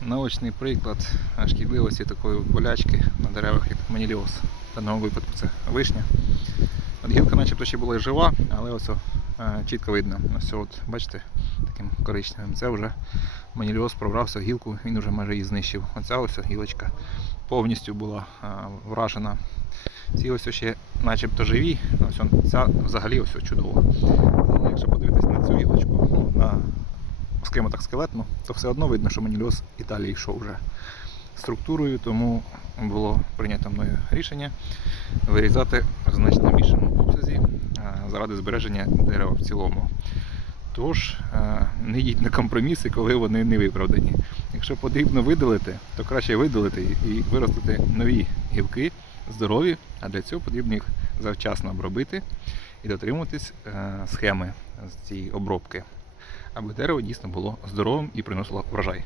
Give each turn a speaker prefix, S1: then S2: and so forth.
S1: Наочний приклад шкідливості такої болячки на деревах, як маніліоз. В даному випадку це вишня. От гілка начебто ще була жива, але ось е, чітко видно. Ось от, бачите, таким коричневим. Це вже маніліоз пробрався гілку, він вже майже її знищив. Оця ось гілочка повністю була е, вражена. Ці ось ще начебто живі, ось ця взагалі ось чудова. Але якщо подивитись на цю гілочку, скажімо так, скелетну, то все одно видно, що маніліоз і далі йшов вже структурою, тому було прийнято мною рішення вирізати в значно більшому обсязі е, заради збереження дерева в цілому. Тож е, не йдіть на компроміси, коли вони не виправдані. Якщо потрібно видалити, то краще видалити і виростити нові гілки, здорові, а для цього потрібно їх завчасно обробити і дотримуватись е, схеми з цієї обробки, аби дерево дійсно було здоровим і приносило врожай.